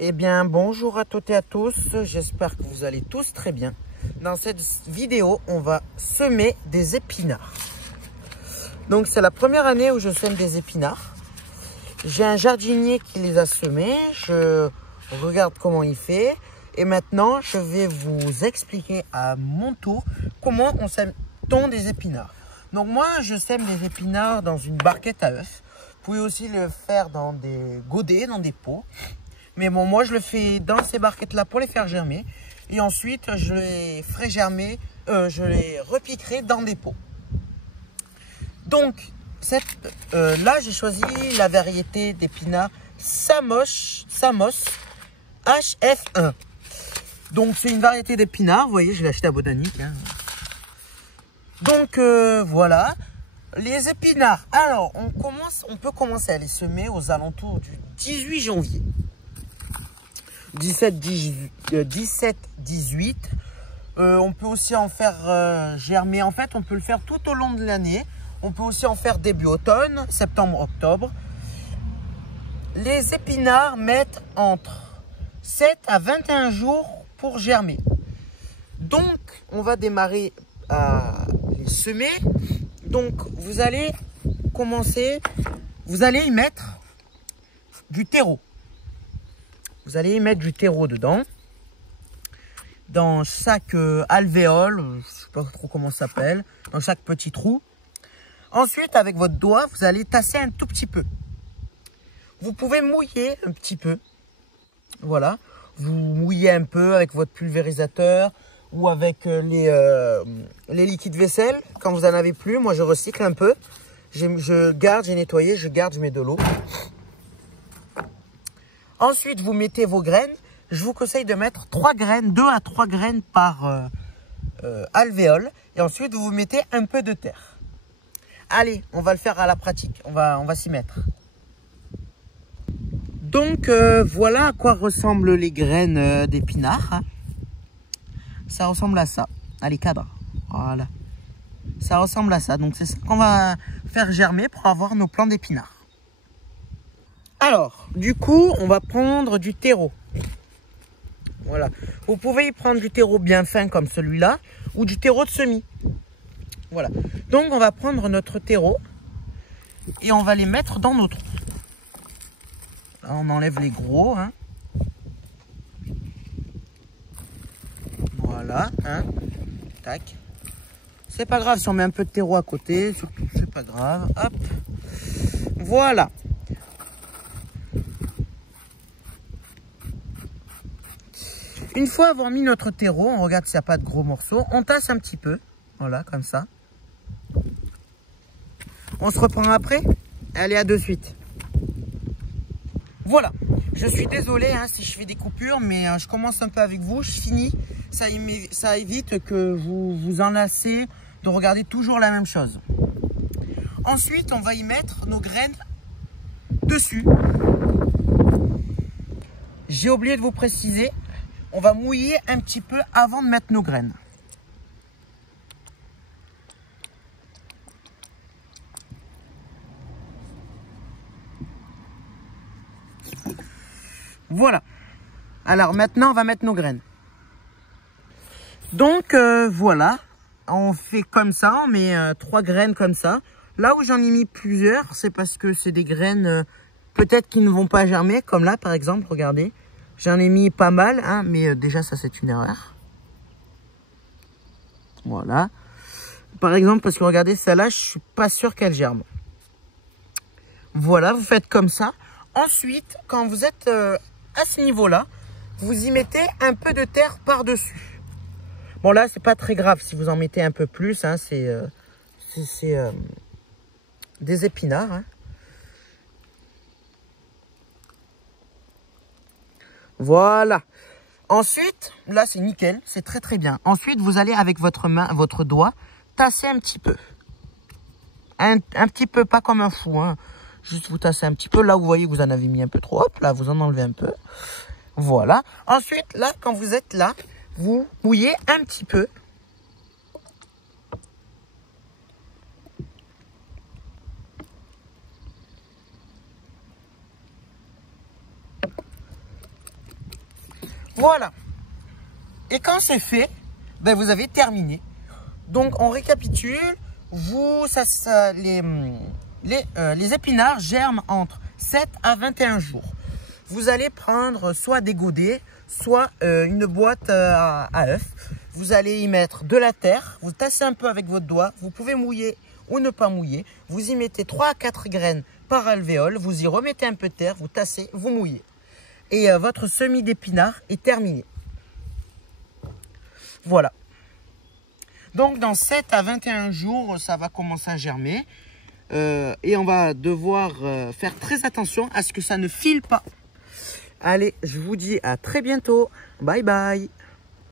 Eh bien, bonjour à toutes et à tous. J'espère que vous allez tous très bien. Dans cette vidéo, on va semer des épinards. Donc, c'est la première année où je sème des épinards. J'ai un jardinier qui les a semés. Je regarde comment il fait. Et maintenant, je vais vous expliquer à mon tour comment on sème des épinards. Donc, moi, je sème des épinards dans une barquette à œufs. Vous pouvez aussi le faire dans des godets, dans des pots. Mais bon, moi, je le fais dans ces barquettes-là pour les faire germer. Et ensuite, je les ferai germer, je les repiquerai dans des pots. Donc, là, j'ai choisi la variété d'épinards Samos HF1. Donc, c'est une variété d'épinards. Vous voyez, je l'ai acheté à Botanique. Hein. Donc, voilà. Les épinards. Alors, on peut commencer à les semer aux alentours du 18 janvier. 17-18. On peut aussi en faire germer. En fait, on peut le faire tout au long de l'année. On peut aussi en faire début automne, septembre-octobre. Les épinards mettent entre 7 à 21 jours pour germer. Donc, on va démarrer à les semer. Donc, vous allez commencer, vous allez y mettre du terreau. Vous allez y mettre du terreau dedans, dans chaque alvéole, je ne sais pas trop comment ça s'appelle, dans chaque petit trou. Ensuite, avec votre doigt, vous allez tasser un tout petit peu. Vous pouvez mouiller un petit peu. Voilà, vous mouillez un peu avec votre pulvérisateur ou avec les liquides vaisselle. Quand vous n'en avez plus, moi je recycle un peu. Je garde, j'ai nettoyé, je mets de l'eau. Ensuite, vous mettez vos graines. Je vous conseille de mettre 3 graines, 2 à 3 graines par alvéole. Et ensuite, vous mettez un peu de terre. Allez, on va le faire à la pratique. On va s'y mettre. Donc, voilà à quoi ressemblent les graines d'épinards. Ça ressemble à ça. Allez, cadre. Voilà. Ça ressemble à ça. Donc, c'est ça qu'on va faire germer pour avoir nos plants d'épinards. Alors, du coup, on va prendre du terreau. Voilà. Vous pouvez y prendre du terreau bien fin comme celui-là ou du terreau de semis. Voilà. Donc, on va prendre notre terreau et on va les mettre dans nos trous. Là, on enlève les gros. Hein. Voilà. Hein. Tac. C'est pas grave si on met un peu de terreau à côté. Surtout, c'est pas grave. Hop. Voilà. Une fois avoir mis notre terreau, on regarde s'il n'y a pas de gros morceaux. On tasse un petit peu. Voilà, comme ça. On se reprend après. Allez, à de suite. Voilà. Je suis désolé hein, si je fais des coupures, mais je commence un peu avec vous. Je finis. Ça évite que vous vous enlacez de regarder toujours la même chose. Ensuite, on va y mettre nos graines dessus. J'ai oublié de vous préciser. On va mouiller un petit peu avant de mettre nos graines. Voilà. Alors maintenant, on va mettre nos graines. Donc voilà. On fait comme ça. On met 3 graines comme ça. Là où j'en ai mis plusieurs, c'est parce que c'est des graines peut-être qui ne vont pas germer. Comme là, par exemple, regardez. J'en ai mis pas mal, hein, mais déjà, ça, c'est une erreur. Voilà. Par exemple, parce que regardez, celle-là, je suis pas sûr qu'elle germe. Voilà, vous faites comme ça. Ensuite, quand vous êtes à ce niveau-là, vous y mettez un peu de terre par-dessus. Bon, là, c'est pas très grave si vous en mettez un peu plus. Hein, c'est des épinards. Hein. Voilà. Ensuite, là, c'est nickel. C'est très, très bien. Ensuite, vous allez avec votre main, votre doigt, tasser un petit peu. Un petit peu, pas comme un fou. Hein. Juste vous tassez un petit peu. Là, vous voyez que vous en avez mis un peu trop. Hop, là, vous en enlevez un peu. Voilà. Ensuite, là, quand vous êtes là, vous mouillez un petit peu. Voilà. Et quand c'est fait, ben vous avez terminé. Donc on récapitule. Les épinards germent entre 7 à 21 jours. Vous allez prendre soit des godets, soit une boîte à œufs. Vous allez y mettre de la terre. Vous tassez un peu avec votre doigt. Vous pouvez mouiller ou ne pas mouiller. Vous y mettez 3 à 4 graines par alvéole. Vous y remettez un peu de terre. Vous tassez, vous mouillez. Et votre semis d'épinards est terminé. Voilà. Donc dans 7 à 21 jours, ça va commencer à germer. Et on va devoir faire très attention à ce que ça ne file pas. Allez, je vous dis à très bientôt. Bye bye.